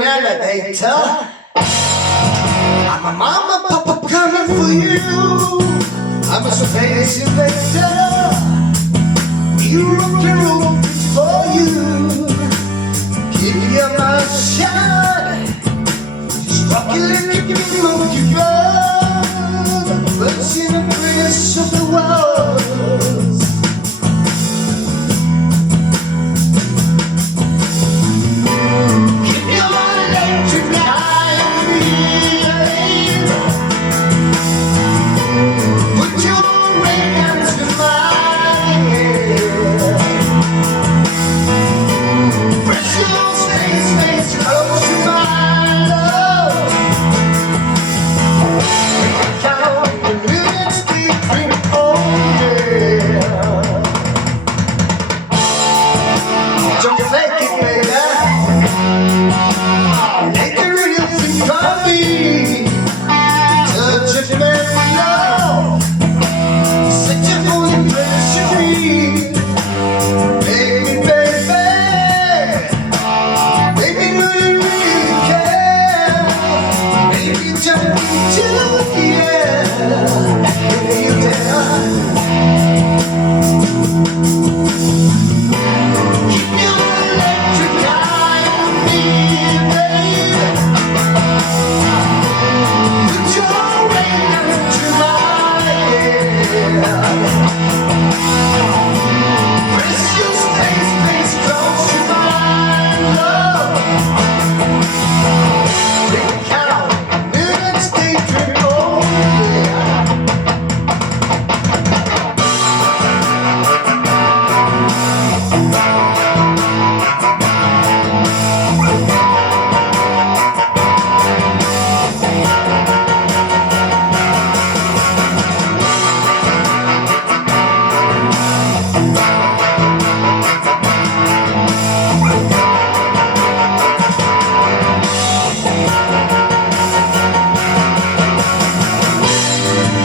an elevator. I'm a mama, papa coming for you. I'm a space invader. You rock and roll for you. Give you my shot. Just rock it like you move your gun. But in the grace of the walls. Keep your electric eye reeling. Put your ring to my head. Press your space close to my love. Count the minutes deep drink, oh yeah. Don't fake it, baby. Make the real thing for me. Touch it, baby, love. Set your holy place to me. Baby, baby. Baby, do you really care? Baby, jump into the air. Baby, you dare. Keep your electric eye on me, baby. Put your ring to my head. Press your space close to my love. Count minutes deep drink, oh yeah.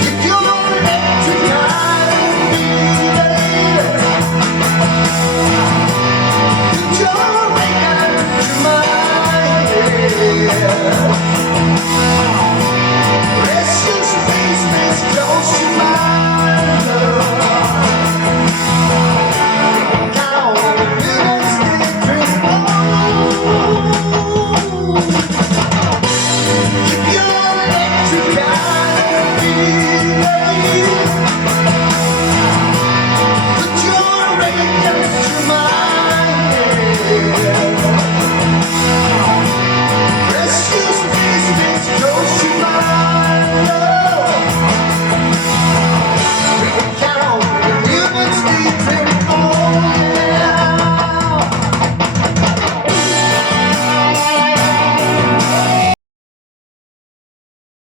If you're electric eye on me, baby. Put your ring to my head.